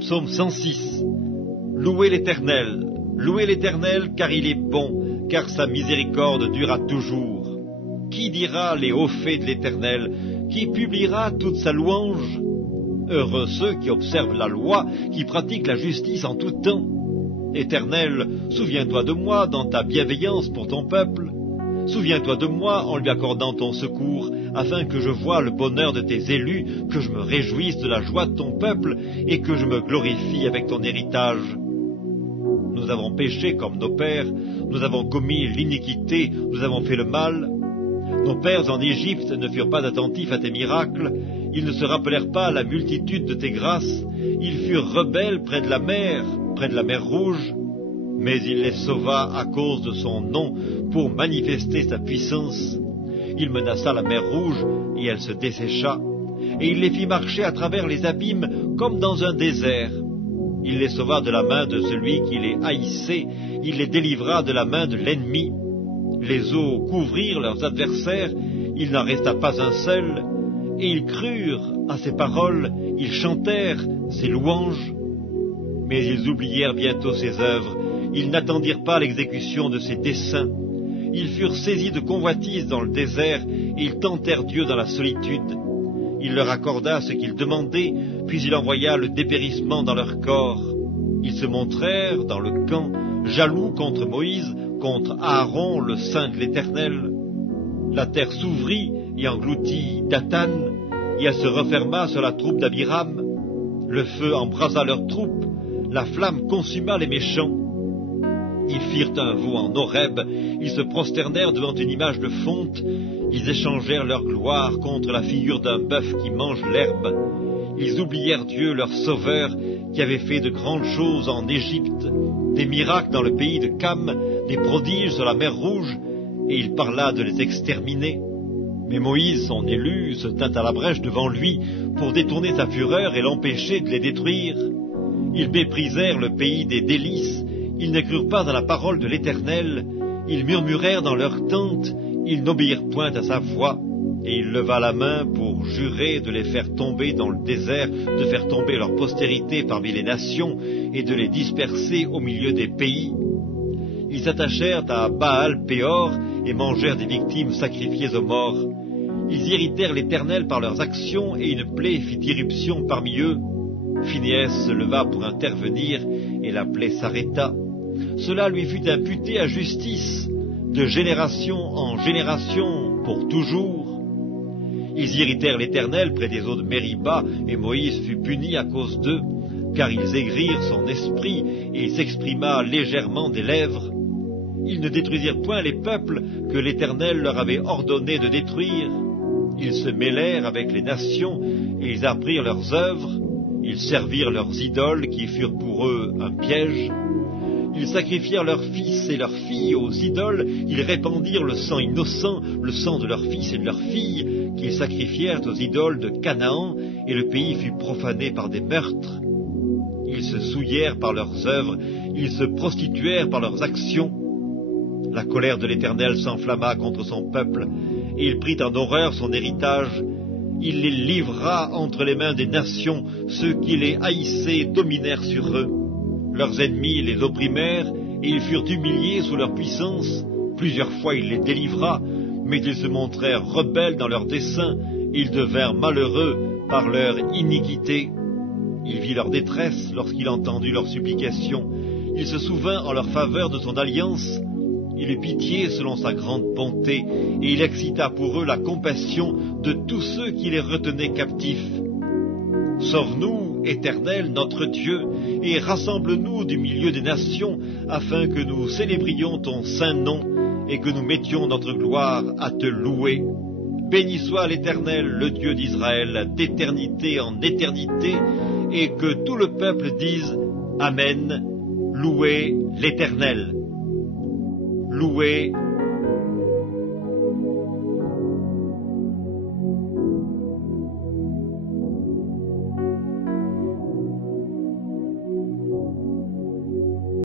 Psaume 106. Louez l'Éternel, car il est bon, car sa miséricorde durera toujours. Qui dira les hauts faits de l'Éternel? Qui publiera toute sa louange? Heureux ceux qui observent la loi, qui pratiquent la justice en tout temps. Éternel, souviens-toi de moi dans ta bienveillance pour ton peuple. Souviens-toi de moi en lui accordant ton secours, afin que je voie le bonheur de tes élus, que je me réjouisse de la joie de ton peuple, et que je me glorifie avec ton héritage. Nous avons péché comme nos pères, nous avons commis l'iniquité, nous avons fait le mal. Nos pères en Égypte ne furent pas attentifs à tes miracles, ils ne se rappelèrent pas la multitude de tes grâces, ils furent rebelles près de la mer Rouge, mais il les sauva à cause de son nom pour manifester sa puissance. Il menaça la mer Rouge et elle se dessécha, et il les fit marcher à travers les abîmes comme dans un désert. Il les sauva de la main de celui qui les haïssait, il les délivra de la main de l'ennemi. Les eaux couvrirent leurs adversaires, il n'en resta pas un seul, et ils crurent à ses paroles, ils chantèrent ses louanges. Mais ils oublièrent bientôt ses œuvres, ils n'attendirent pas l'exécution de ses desseins. Ils furent saisis de convoitise dans le désert, et ils tentèrent Dieu dans la solitude. Il leur accorda ce qu'ils demandaient, puis il envoya le dépérissement dans leur corps. Ils se montrèrent dans le camp, jaloux contre Moïse, contre Aaron, le saint de l'Éternel. La terre s'ouvrit et engloutit Dathan, et elle se referma sur la troupe d'Abiram. Le feu embrasa leurs troupes, la flamme consuma les méchants. Ils firent un veau en Horeb, ils se prosternèrent devant une image de fonte, ils échangèrent leur gloire contre la figure d'un bœuf qui mange l'herbe. Ils oublièrent Dieu, leur sauveur, qui avait fait de grandes choses en Égypte, des miracles dans le pays de Cam, des prodiges sur la mer Rouge, et il parla de les exterminer. Mais Moïse, son élu, se tint à la brèche devant lui pour détourner sa fureur et l'empêcher de les détruire. Ils méprisèrent le pays des délices, ils ne crurent pas à la parole de l'Éternel, ils murmurèrent dans leurs tentes, ils n'obéirent point à sa voix, et il leva la main pour jurer de les faire tomber dans le désert, de faire tomber leur postérité parmi les nations, et de les disperser au milieu des pays. Ils s'attachèrent à Baal-Péor, et mangèrent des victimes sacrifiées aux morts. Ils irritèrent l'Éternel par leurs actions, et une plaie fit irruption parmi eux. Phinéas se leva pour intervenir, et la plaie s'arrêta. Cela lui fut imputé à justice, de génération en génération, pour toujours. Ils irritèrent l'Éternel près des eaux de Mériba, et Moïse fut puni à cause d'eux, car ils aigrirent son esprit, et il s'exprima légèrement des lèvres. Ils ne détruisirent point les peuples que l'Éternel leur avait ordonné de détruire. Ils se mêlèrent avec les nations, et ils apprirent leurs œuvres. Ils servirent leurs idoles qui furent pour eux un piège. Ils sacrifièrent leurs fils et leurs filles aux idoles. Ils répandirent le sang innocent, le sang de leurs fils et de leurs filles, qu'ils sacrifièrent aux idoles de Canaan, et le pays fut profané par des meurtres. Ils se souillèrent par leurs œuvres, ils se prostituèrent par leurs actions. La colère de l'Éternel s'enflamma contre son peuple, et il prit en horreur son héritage. Il les livra entre les mains des nations, ceux qui les haïssaient dominèrent sur eux. Leurs ennemis les opprimèrent, et ils furent humiliés sous leur puissance. Plusieurs fois il les délivra, mais ils se montrèrent rebelles dans leurs desseins, et ils devinrent malheureux par leur iniquité. Il vit leur détresse lorsqu'il entendit leurs supplications. Il se souvint en leur faveur de son alliance. Il eut pitié selon sa grande bonté, et il excita pour eux la compassion de tous ceux qui les retenaient captifs. Sauve-nous, Éternel, notre Dieu, et rassemble-nous du milieu des nations, afin que nous célébrions ton saint nom, et que nous mettions notre gloire à te louer. Béni soit l'Éternel, le Dieu d'Israël, d'éternité en éternité, et que tout le peuple dise Amen, louez l'Éternel. Louez